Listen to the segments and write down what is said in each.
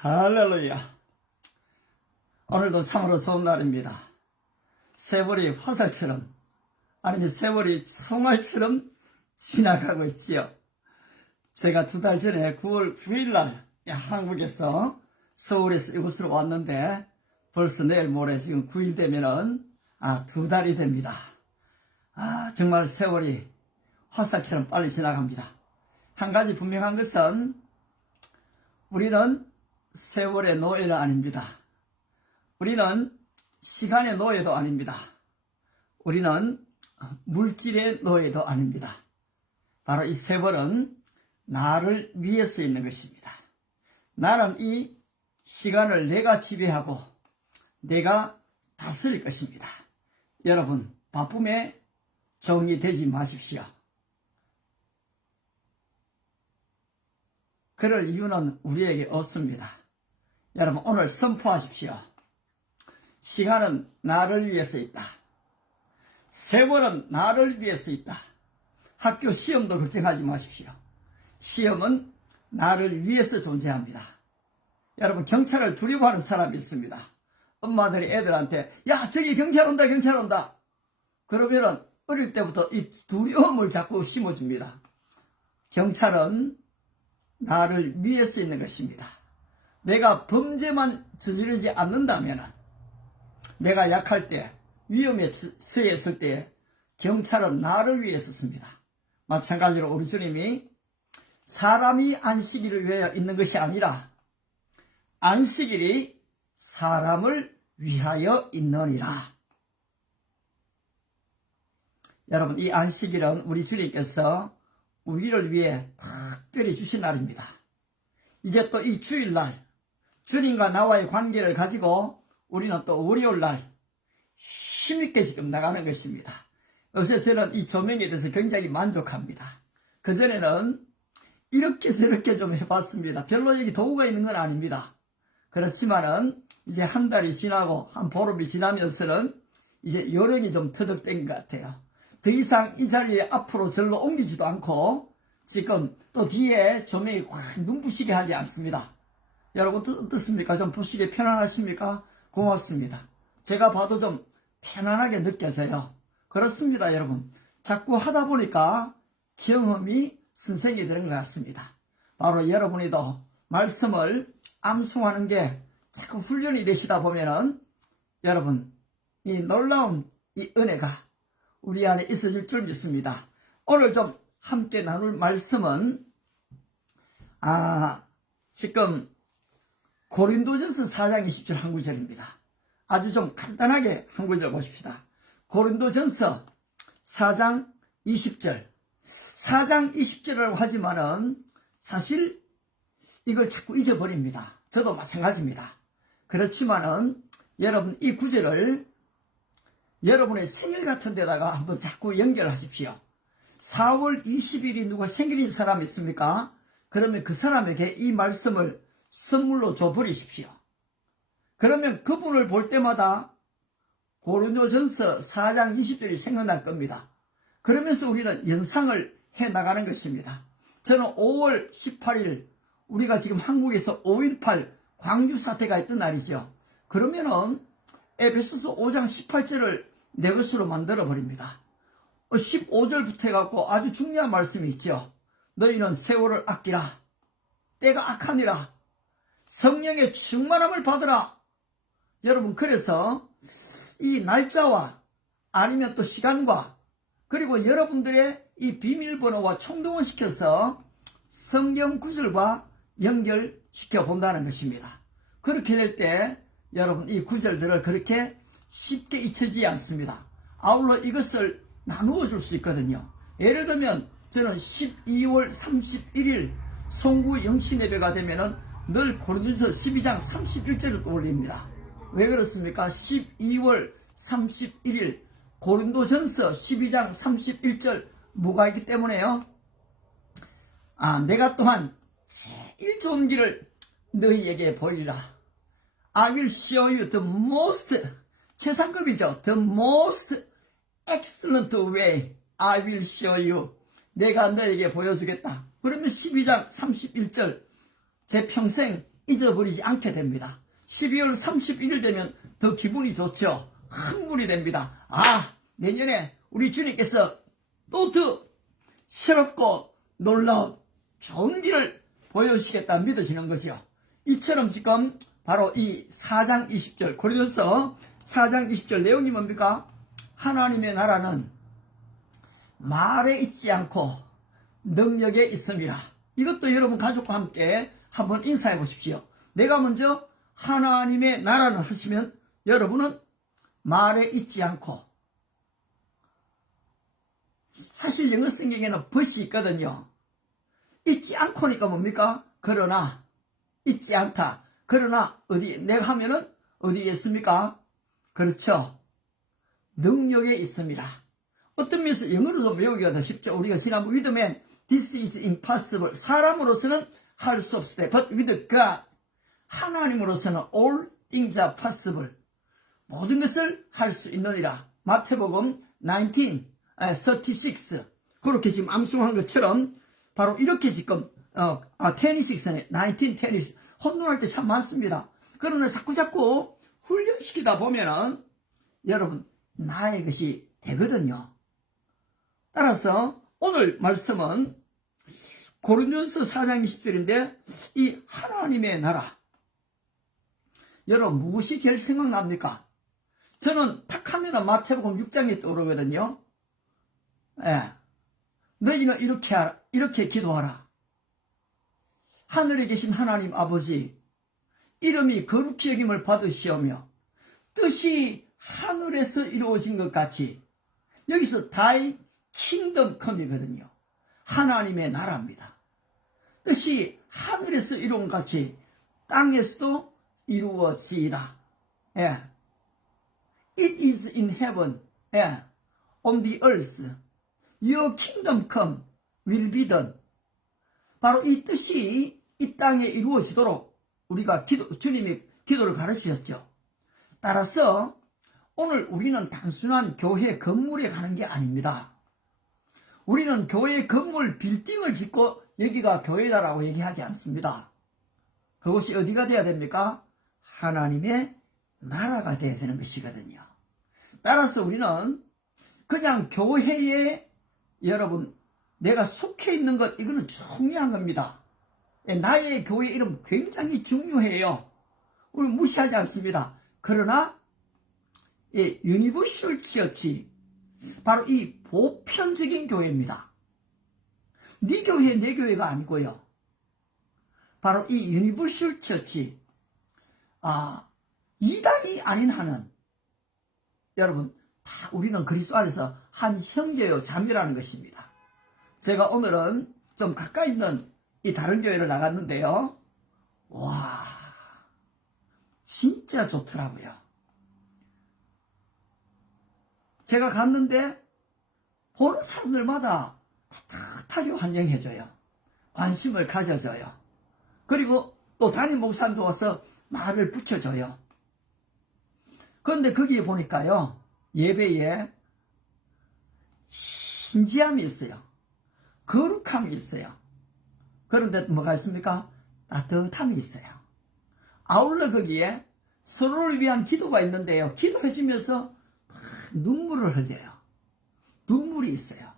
할렐루야. 오늘도 참으로 좋은 날입니다. 세월이 화살처럼 아니면 세월이 총알처럼 지나가고 있지요. 제가 2달 전에 9월 9일날 한국에서 서울에서 이곳으로 왔는데 벌써 내일 모레 지금 9일 되면은 2달이 됩니다. 정말 세월이 화살처럼 빨리 지나갑니다. 한 가지 분명한 것은 우리는 세월의 노예는 아닙니다. 우리는 시간의 노예도 아닙니다. 우리는 물질의 노예도 아닙니다. 바로 이 세월은 나를 위해서 있는 것입니다. 나는 이 시간을 내가 지배하고 내가 다스릴 것입니다. 여러분, 바쁨에 종이 되지 마십시오. 그럴 이유는 우리에게 없습니다. 여러분, 오늘 선포하십시오. 시간은 나를 위해서 있다. 세월은 나를 위해서 있다. 학교 시험도 걱정하지 마십시오. 시험은 나를 위해서 존재합니다. 여러분, 경찰을 두려워하는 사람이 있습니다. 엄마들이 애들한테 야, 저기 경찰 온다, 경찰 온다. 그러면은 어릴 때부터 이 두려움을 자꾸 심어줍니다. 경찰은 나를 위해서 있는 것입니다. 내가 범죄만 저지르지 않는다면, 내가 약할 때, 위험에 처했을 때 경찰은 나를 위해서 씁니다. 마찬가지로 우리 주님이 사람이 안식일을 위하여 있는 것이 아니라 안식일이 사람을 위하여 있느니라. 여러분, 이 안식일은 우리 주님께서 우리를 위해 특별히 주신 날입니다. 이제 또 이 주일날 주님과 나와의 관계를 가지고 우리는 또 월요일날 힘있게 지금 나가는 것입니다. 그래서 저는 이 조명에 대해서 굉장히 만족합니다. 그전에는 이렇게 저렇게 좀 해봤습니다. 별로 여기 도구가 있는 건 아닙니다. 그렇지만은 이제 한 달이 지나고 한 보름이 지나면서는 이제 요령이 좀 터득된 것 같아요. 더 이상 이 자리에 앞으로 절로 옮기지도 않고 지금 또 뒤에 조명이 확 눈부시게 하지 않습니다. 여러분 어떻습니까? 좀 보시기에 편안하십니까? 고맙습니다. 제가 봐도 좀 편안하게 느껴져요. 그렇습니다, 여러분. 자꾸 하다 보니까 경험이 선생이 되는 것 같습니다. 바로 여러분이도 말씀을 암송하는 게 자꾸 훈련이 되시다 보면은 여러분, 이 놀라운 이 은혜가 우리 안에 있어질 줄 믿습니다. 오늘 좀 함께 나눌 말씀은 지금 고린도전서 4장 20절 한 구절입니다. 아주 좀 간단하게 한 구절 보십시다. 고린도전서 4장 20절. 4장 20절이라고 하지만은 사실 이걸 자꾸 잊어버립니다. 저도 마찬가지입니다. 그렇지만은 여러분, 이 구절을 여러분의 생일 같은 데다가 한번 자꾸 연결하십시오. 4월 20일이 누가 생일인 사람 있습니까? 그러면 그 사람에게 이 말씀을 선물로 줘버리십시오. 그러면 그분을 볼 때마다 고린도전서 4장 20절이 생각날 겁니다. 그러면서 우리는 연상을 해나가는 것입니다. 저는 5월 18일 우리가 지금 한국에서 5.18 광주 사태가 있던 날이죠. 그러면은 에베소서 5장 18절을 내 것으로 만들어버립니다. 15절부터 해갖고 아주 중요한 말씀이 있죠. 너희는 세월을 아끼라. 때가 악하니라. 성령의 충만함을 받으라. 여러분, 그래서 이 날짜와 아니면 또 시간과 그리고 여러분들의 이 비밀번호와 총동원시켜서 성경 구절과 연결시켜 본다는 것입니다. 그렇게 될 때 여러분, 이 구절들을 그렇게 쉽게 잊혀지지 않습니다. 아울러 이것을 나누어 줄 수 있거든요. 예를 들면 저는 12월 31일 송구 영신 예배가 되면은 늘 고린도전서 12장 31절을 떠올립니다. 왜 그렇습니까? 12월 31일 고린도전서 12장 31절 뭐가 있기 때문에요? 내가 또한 제일 좋은 길을 너희에게 보이리라. I will show you the most, 최상급이죠. The most excellent way I will show you. 내가 너에게 보여주겠다. 그러면 12장 31절 제 평생 잊어버리지 않게 됩니다. 12월 31일 되면 더 기분이 좋죠. 흥분이 됩니다. 아, 내년에 우리 주님께서 또 더 새롭고 놀라운 좋은 길을 보여주시겠다 믿어지는 것이요. 이처럼 지금 바로 이 4장 20절 고린도서 4장 20절 내용이 뭡니까? 하나님의 나라는 말에 있지 않고 능력에 있습니다. 이것도 여러분 가족과 함께 한번 인사해 보십시오. 내가 먼저 하나님의 나라는 하시면 여러분은 말에 있지 않고, 사실 영어 성경에는 벗이 있거든요. 있지 않고니까 뭡니까? 그러나 있지 않다. 그러나 어디 내가 하면은 어디에 있습니까? 그렇죠. 능력에 있습니다. 어떤 면에서 영어로도 외우기가 더 쉽죠. 우리가 지난번 with man, this is impossible. 사람으로서는 할 수 없을 때, but with God, 하나님으로서는 all things are possible. 모든 것을 할 수 있느니라. 마태복음 36. 그렇게 지금 암송한 것처럼 바로 이렇게 지금 26네. 19, 혼돈할 때 참 많습니다. 그러나 자꾸 훈련시키다 보면은 여러분 나의 것이 되거든요. 따라서 오늘 말씀은 고린도서 4장 20절인데 이 하나님의 나라, 여러분 무엇이 제일 생각납니까? 저는 탁 하면 마태복음 6장이 떠오르거든요. 예. 너희는 이렇게 기도하라. 하늘에 계신 하나님 아버지, 이름이 거룩히 여김을 받으시오며 뜻이 하늘에서 이루어진 것 같이, 여기서 thy kingdom come이거든요. 하나님의 나라입니다. 뜻이 하늘에서 이루어진 것 같이 땅에서도 이루어지이다. 예. It is in heaven, 예. on the earth. Your kingdom come will be done. 바로 이 뜻이 이 땅에 이루어지도록 우리가 주님이 기도를 가르치셨죠. 따라서 오늘 우리는 단순한 교회 건물에 가는 게 아닙니다. 우리는 교회 건물 빌딩을 짓고 여기가 교회다라고 얘기하지 않습니다. 그것이 어디가 돼야 됩니까? 하나님의 나라가 돼야 되는 것이거든요. 따라서 우리는 그냥 교회에 여러분 내가 속해 있는 것, 이거는 중요한 겁니다. 나의 교회 이름 굉장히 중요해요. 우리 무시하지 않습니다. 그러나 유니버셜 처치, 바로 이 보편적인 교회입니다. 네 교회 내 교회가 아니고요. 바로 이 유니버셜 처치, 이단이 아닌 한은 여러분 다 우리는 그리스도 안에서 한 형제요 자매라는 것입니다. 제가 오늘은 좀 가까이 있는 이 다른 교회를 나갔는데요. 와, 진짜 좋더라고요. 제가 갔는데 보는 사람들마다 따뜻하게 환영해줘요. 관심을 가져줘요. 그리고 또 담임 목사님도 와서 말을 붙여줘요. 그런데 거기에 보니까요, 예배에 신지함이 있어요. 거룩함이 있어요. 그런데 뭐가 있습니까? 따뜻함이 있어요. 아울러 거기에 서로를 위한 기도가 있는데요, 기도해주면서 눈물을 흘려요. 눈물이 있어요.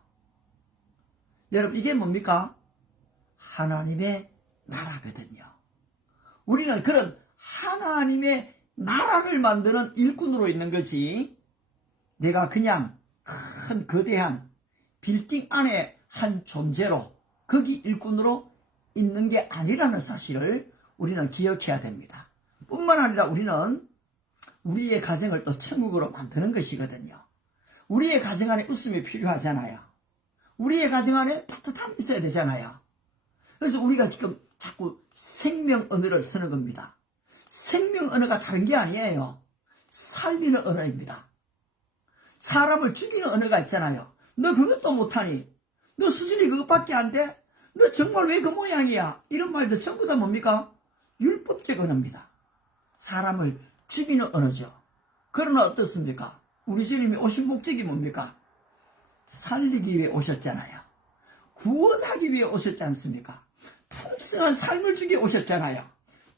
여러분 이게 뭡니까? 하나님의 나라거든요. 우리는 그런 하나님의 나라를 만드는 일꾼으로 있는 것이, 내가 그냥 큰 거대한 빌딩 안에 한 존재로 거기 일꾼으로 있는 게 아니라는 사실을 우리는 기억해야 됩니다. 뿐만 아니라 우리는 우리의 가정을 또 천국으로 만드는 것이거든요. 우리의 가정 안에 웃음이 필요하잖아요. 우리의 가정 안에 따뜻함이 있어야 되잖아요. 그래서 우리가 지금 자꾸 생명 언어를 쓰는 겁니다. 생명 언어가 다른 게 아니에요. 살리는 언어입니다. 사람을 죽이는 언어가 있잖아요. 너 그것도 못하니? 너 수준이 그것밖에 안 돼? 너 정말 왜 그 모양이야? 이런 말도 전부 다 뭡니까? 율법적 언어입니다. 사람을 죽이는 언어죠. 그러나 어떻습니까? 우리 주님이 오신 목적이 뭡니까? 살리기 위해 오셨잖아요. 구원하기 위해 오셨지 않습니까? 풍성한 삶을 주기 위해 오셨잖아요.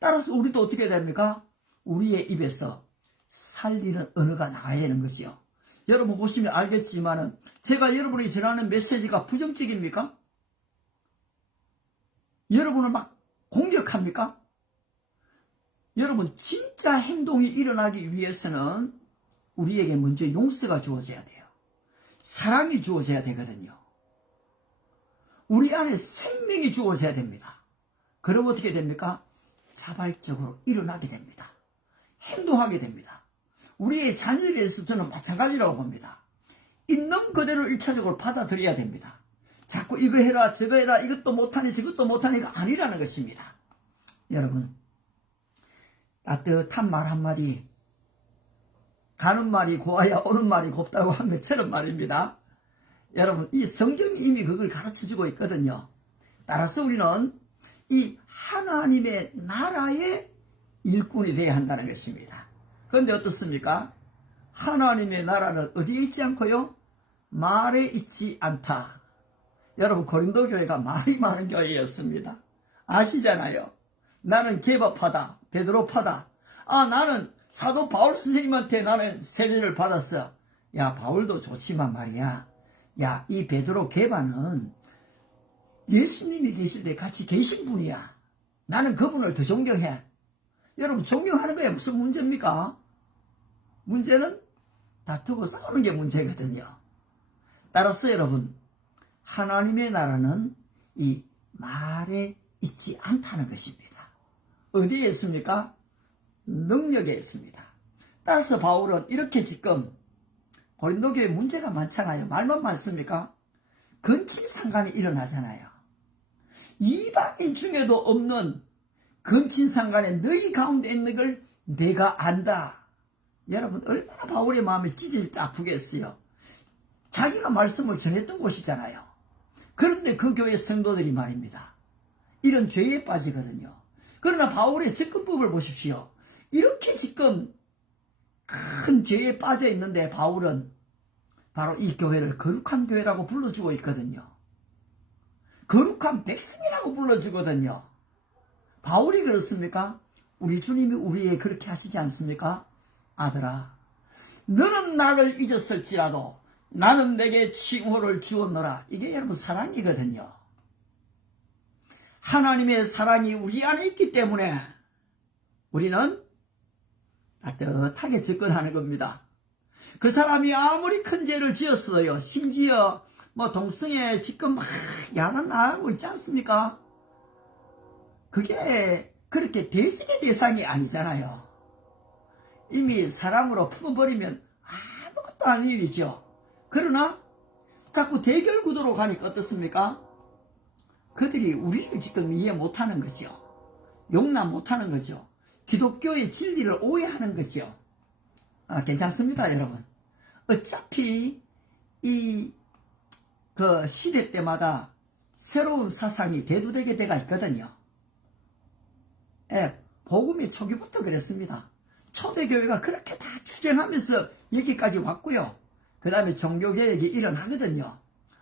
따라서 우리도 어떻게 됩니까? 우리의 입에서 살리는 언어가 나와야 되는 것이요. 여러분 보시면 알겠지만은 제가 여러분에게 전하는 메시지가 부정적입니까? 여러분을 막 공격합니까? 여러분 진짜 행동이 일어나기 위해서는 우리에게 먼저 용서가 주어져야 돼요. 사랑이 주어져야 되거든요. 우리 안에 생명이 주어져야 됩니다. 그럼 어떻게 됩니까? 자발적으로 일어나게 됩니다. 행동하게 됩니다. 우리의 자녀에 대해서 저는 마찬가지라고 봅니다. 있는 그대로 1차적으로 받아들여야 됩니다. 자꾸 이거 해라 저거 해라 이것도 못하니 저것도 못하니가 아니라는 것입니다. 여러분 따뜻한 말 한마디, 가는 말이 고와야 오는 말이 곱다고 한 것처럼 말입니다. 여러분 이 성경이 이미 그걸 가르쳐주고 있거든요. 따라서 우리는 이 하나님의 나라의 일꾼이 되어야 한다는 것입니다. 그런데 어떻습니까? 하나님의 나라는 어디에 있지 않고요? 말에 있지 않다. 여러분 고린도 교회가 말이 많은 교회였습니다. 아시잖아요. 나는 개밥하다, 베드로파다. 나는 사도 바울 선생님한테 나는 세례를 받았어. 야, 바울도 좋지만 말이야. 야, 이 베드로 개바는 예수님이 계실 때 같이 계신 분이야. 나는 그분을 더 존경해. 여러분 존경하는 거에 무슨 문제입니까? 문제는 다투고 싸우는 게 문제거든요. 따라서 여러분 하나님의 나라는 이 말에 있지 않다는 것입니다. 어디에 있습니까? 능력에 있습니다. 따라서 바울은 이렇게 지금 고린도 교회 문제가 많잖아요. 말만 많습니까? 근친상간이 일어나잖아요. 이방인 중에도 없는 근친상간에 너희 가운데 있는 걸 내가 안다. 여러분 얼마나 바울의 마음이 찢을 때 아프겠어요. 자기가 말씀을 전했던 곳이잖아요. 그런데 그 교회 성도들이 말입니다. 이런 죄에 빠지거든요. 그러나 바울의 접근법을 보십시오. 이렇게 지금 큰 죄에 빠져 있는데 바울은 바로 이 교회를 거룩한 교회라고 불러주고 있거든요. 거룩한 백성이라고 불러주거든요. 바울이 그렇습니까? 우리 주님이 우리에게 그렇게 하시지 않습니까? 아들아, 너는 나를 잊었을지라도 나는 내게 칭호를 주었노라. 이게 여러분 사랑이거든요. 하나님의 사랑이 우리 안에 있기 때문에 우리는 따뜻하게 접근하는 겁니다. 그 사람이 아무리 큰 죄를 지었어요. 심지어 동성애 지금 막 야단 나가고 있지 않습니까? 그게 그렇게 대적의 대상이 아니잖아요. 이미 사랑으로 품어버리면 아무것도 아닌 일이죠. 그러나 자꾸 대결 구도로 가니까 어떻습니까? 그들이 우리를 지금 이해 못하는 거죠. 용납 못하는 거죠. 기독교의 진리를 오해하는 거죠. 괜찮습니다, 여러분. 어차피 그 시대 때마다 새로운 사상이 대두되게 돼가 있거든요. 복음의 초기부터 그랬습니다. 초대교회가 그렇게 다 투쟁하면서 여기까지 왔고요. 그 다음에 종교개혁이 일어나거든요.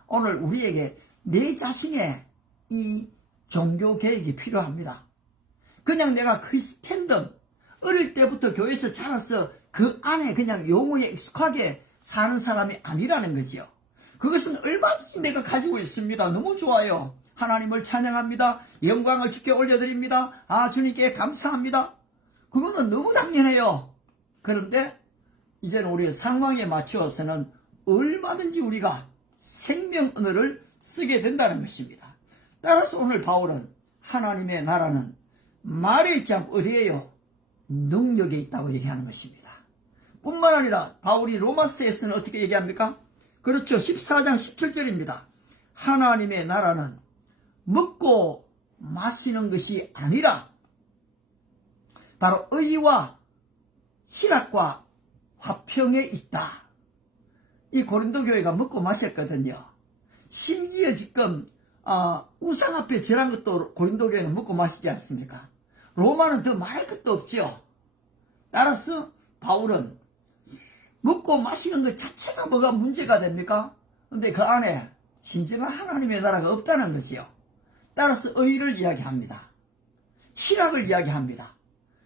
오늘 우리에게 내 자신의 이 종교개혁이 필요합니다. 그냥 내가 크리스텐덤, 어릴 때부터 교회에서 자라서 그 안에 그냥 용어에 익숙하게 사는 사람이 아니라는 거지요. 그것은 얼마든지 내가 가지고 있습니다. 너무 좋아요. 하나님을 찬양합니다. 영광을 주께 올려드립니다. 주님께 감사합니다. 그거는 너무 당연해요. 그런데 이제는 우리의 상황에 맞추어서는 얼마든지 우리가 생명 언어를 쓰게 된다는 것입니다. 따라서 오늘 바울은 하나님의 나라는 말에 있지 않고 어디에요? 능력에 있다고 얘기하는 것입니다. 뿐만 아니라 바울이 로마서에서는 어떻게 얘기합니까? 그렇죠. 14장 17절입니다. 하나님의 나라는 먹고 마시는 것이 아니라 바로 의와 희락과 화평에 있다. 이 고린도 교회가 먹고 마셨거든요. 심지어 지금 우상 앞에 절한 것도 고린도 교회는 먹고 마시지 않습니까? 로마는 더 말할 것도 없죠. 따라서 바울은 먹고 마시는 것 자체가 뭐가 문제가 됩니까? 근데 그 안에 진정한 하나님의 나라가 없다는 것이요. 따라서 의를 이야기합니다. 희락을 이야기합니다.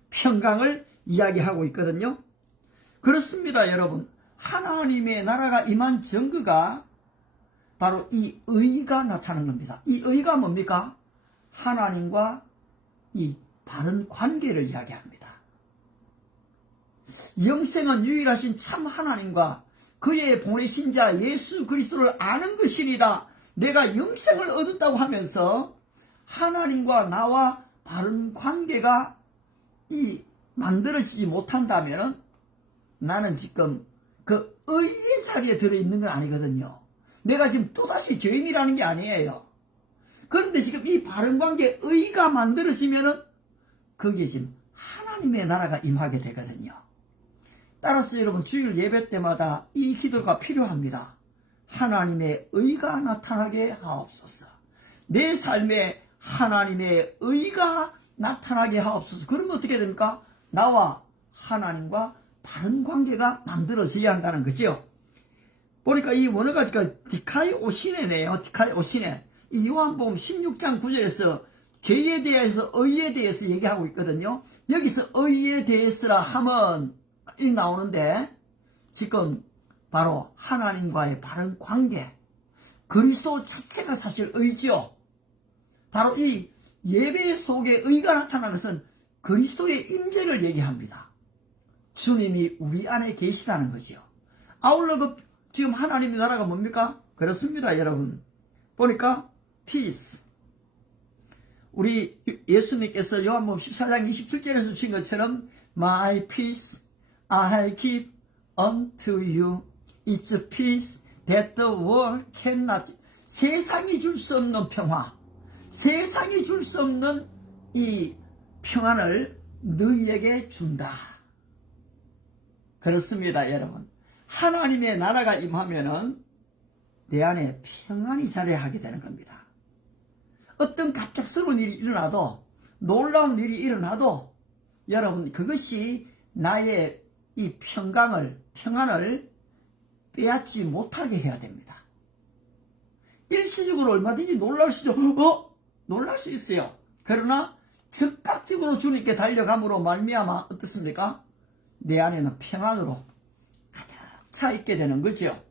평강을 이야기하고 있거든요. 그렇습니다, 여러분. 하나님의 나라가 임한 증거가 바로 이 의가 나타나는 겁니다. 이 의가 뭡니까? 하나님과 이 바른 관계를 이야기합니다. 영생은 유일하신 참 하나님과 그의 보내신 자 예수 그리스도를 아는 것이니라. 내가 영생을 얻었다고 하면서 하나님과 나와 바른 관계가 만들어지지 못한다면 나는 지금 그 의의 자리에 들어있는 건 아니거든요. 내가 지금 또다시 죄인이라는 게 아니에요. 그런데 지금 이 바른 관계 의가 만들어지면은 거기에 지금 하나님의 나라가 임하게 되거든요. 따라서 여러분 주일 예배 때마다 이 기도가 필요합니다. 하나님의 의가 나타나게 하옵소서. 내 삶에 하나님의 의가 나타나게 하옵소서. 그러면 어떻게 됩니까? 나와 하나님과 바른 관계가 만들어져야 한다는 거죠. 보니까 이 원어가 디카이오시네네요. 디카이오시네. 이 요한복음 16장 9절에서 죄에 대해서 의에 대해서 얘기하고 있거든요. 여기서 의에 대해서라 하면 이 나오는데 지금 바로 하나님과의 바른 관계, 그리스도 자체가 사실 의지요. 바로 이 예배 속에 의가 나타나는 것은 그리스도의 임재를 얘기합니다. 주님이 우리 안에 계시다는 거지요. 아울러 지금 하나님의 나라가 뭡니까? 그렇습니다, 여러분. 보니까 peace. 우리 예수님께서 요한복음 14장 27절에서 주신 것처럼 My peace I give unto you. It's a peace that the world cannot. 세상이 줄 수 없는 평화, 세상이 줄 수 없는 이 평안을 너희에게 준다. 그렇습니다, 여러분. 하나님의 나라가 임하면은 내 안에 평안이 자리하게 되는 겁니다. 어떤 갑작스러운 일이 일어나도, 놀라운 일이 일어나도 여러분 그것이 나의 이 평안을 빼앗지 못하게 해야 됩니다. 일시적으로 얼마든지 놀랄 수 있어요. 그러나 즉각적으로 주님께 달려감으로 말미암아 어떻습니까? 내 안에는 평안으로 가득 차 있게 되는 거죠.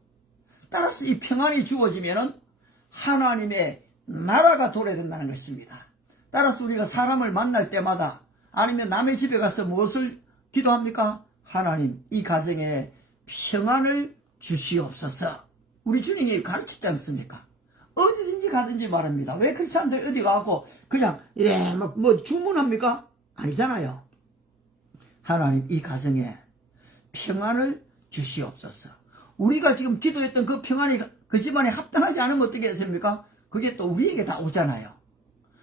따라서 이 평안이 주어지면은 하나님의 나라가 도래된다는 것입니다. 따라서 우리가 사람을 만날 때마다 아니면 남의 집에 가서 무엇을 기도합니까? 하나님, 이 가정에 평안을 주시옵소서. 우리 주님이 가르치지 않습니까? 어디든지 가든지 말합니다. 왜 그렇지 않는데 어디 가고 그냥 이래 뭐 주문합니까? 아니잖아요. 하나님, 이 가정에 평안을 주시옵소서. 우리가 지금 기도했던 그 평안이 그 집안에 합당하지 않으면 어떻게 됩니까? 그게 또 우리에게 다 오잖아요.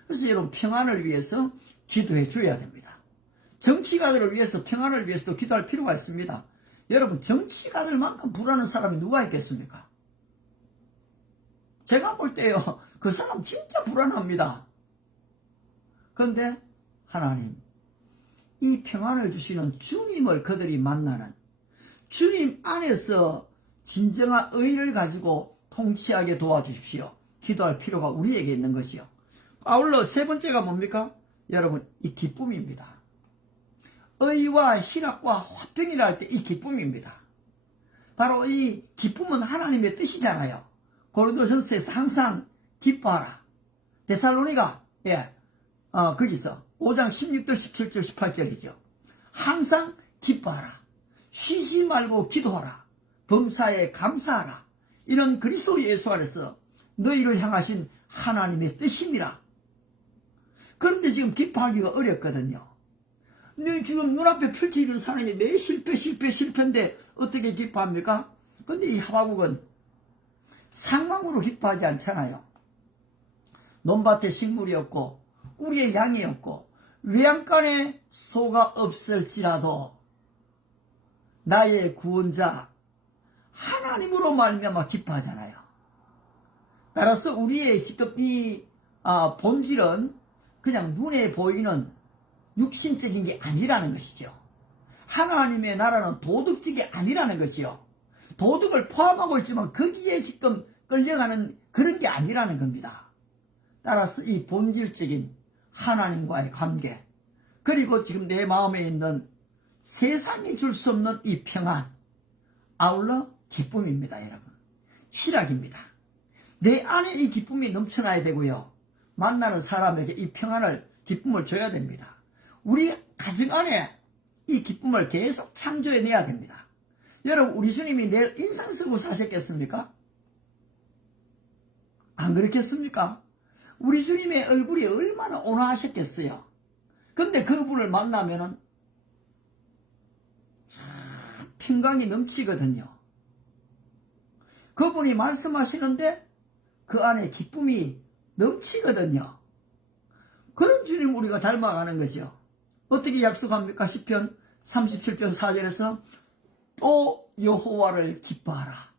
그래서 여러분 평안을 위해서 기도해 줘야 됩니다. 정치가들을 위해서 평안을 위해서도 기도할 필요가 있습니다. 여러분 정치가들만큼 불안한 사람이 누가 있겠습니까? 제가 볼 때요 그 사람 진짜 불안합니다. 그런데 하나님, 이 평안을 주시는 주님을 그들이 만나는, 주님 안에서 진정한 의를 가지고 통치하게 도와주십시오. 기도할 필요가 우리에게 있는 것이요. 아울러 세 번째가 뭡니까? 여러분, 이 기쁨입니다. 의와 희락과 화평이라 할 때 이 기쁨입니다. 바로 이 기쁨은 하나님의 뜻이잖아요. 고린도전서에서 항상 기뻐하라. 데살로니가 거기서 5장 16절 17절 18절이죠. 항상 기뻐하라. 쉬지 말고 기도하라. 범사에 감사하라. 이런 그리스도 예수 안에서 너희를 향하신 하나님의 뜻이니라. 그런데 지금 기뻐하기가 어렵거든요. 근데 지금 눈앞에 펼쳐지는 사람이 내 실패인데 어떻게 기뻐합니까? 근데 이 하박국은 상황으로 기뻐하지 않잖아요. 논밭에 식물이 없고 우리의 양이 없고 외양간에 소가 없을지라도 나의 구원자 하나님으로 말미암아 기뻐하잖아요. 따라서 우리의 지금 이 본질은 그냥 눈에 보이는 육신적인 게 아니라는 것이죠. 하나님의 나라는 도덕적이 아니라는 것이요. 도덕을 포함하고 있지만 거기에 지금 끌려가는 그런 게 아니라는 겁니다. 따라서 이 본질적인 하나님과의 관계, 그리고 지금 내 마음에 있는 세상이 줄 수 없는 이 평안, 아울러 기쁨입니다. 여러분, 희락입니다. 내 안에 이 기쁨이 넘쳐나야 되고요, 만나는 사람에게 이 평안을, 기쁨을 줘야 됩니다. 우리 가정 안에 이 기쁨을 계속 창조해내야 됩니다. 여러분, 우리 주님이 내일 인상 쓰고 사셨겠습니까? 안 그렇겠습니까? 우리 주님의 얼굴이 얼마나 온화하셨겠어요. 근데 그분을 만나면은 평강이 넘치거든요. 그분이 말씀하시는데 그 안에 기쁨이 넘치거든요. 그런 주님 우리가 닮아가는 거죠. 어떻게 약속합니까? 시편 37편 4절에서 또 여호와를 기뻐하라.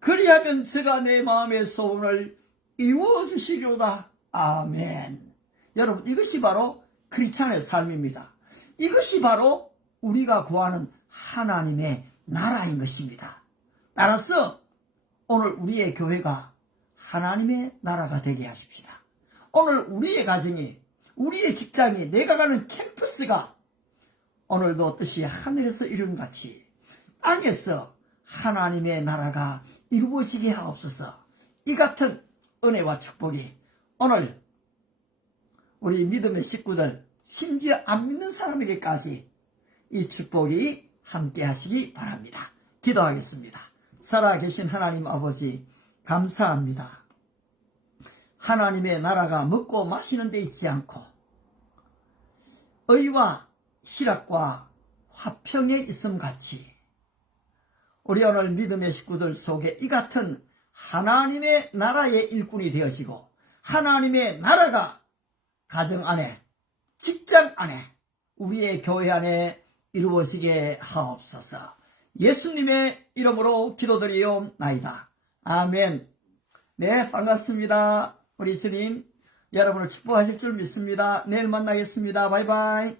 그리하면 저가 내 마음의 소원을 이루어주시리로다. 아멘. 여러분, 이것이 바로 크리스찬의 삶입니다. 이것이 바로 우리가 구하는 하나님의 나라인 것입니다. 따라서 오늘 우리의 교회가 하나님의 나라가 되게 하십시다. 오늘 우리의 가정이, 우리의 직장이, 내가 가는 캠퍼스가 오늘도 뜻이 하늘에서 이룬 같이 땅에서 하나님의 나라가 이루어지게 하옵소서. 이 같은 은혜와 축복이 오늘 우리 믿음의 식구들, 심지어 안 믿는 사람에게까지 이 축복이 함께 하시기 바랍니다. 기도하겠습니다. 살아계신 하나님 아버지, 감사합니다. 하나님의 나라가 먹고 마시는 데 있지 않고 의와 희락과 화평에 있음 같이 우리 오늘 믿음의 식구들 속에 이 같은 하나님의 나라의 일꾼이 되어지고 하나님의 나라가 가정 안에, 직장 안에, 우리의 교회 안에 이루어지게 하옵소서. 예수님의 이름으로 기도드리옵나이다. 아멘. 네, 반갑습니다. 우리 주님 여러분을 축복하실 줄 믿습니다. 내일 만나겠습니다. 바이바이.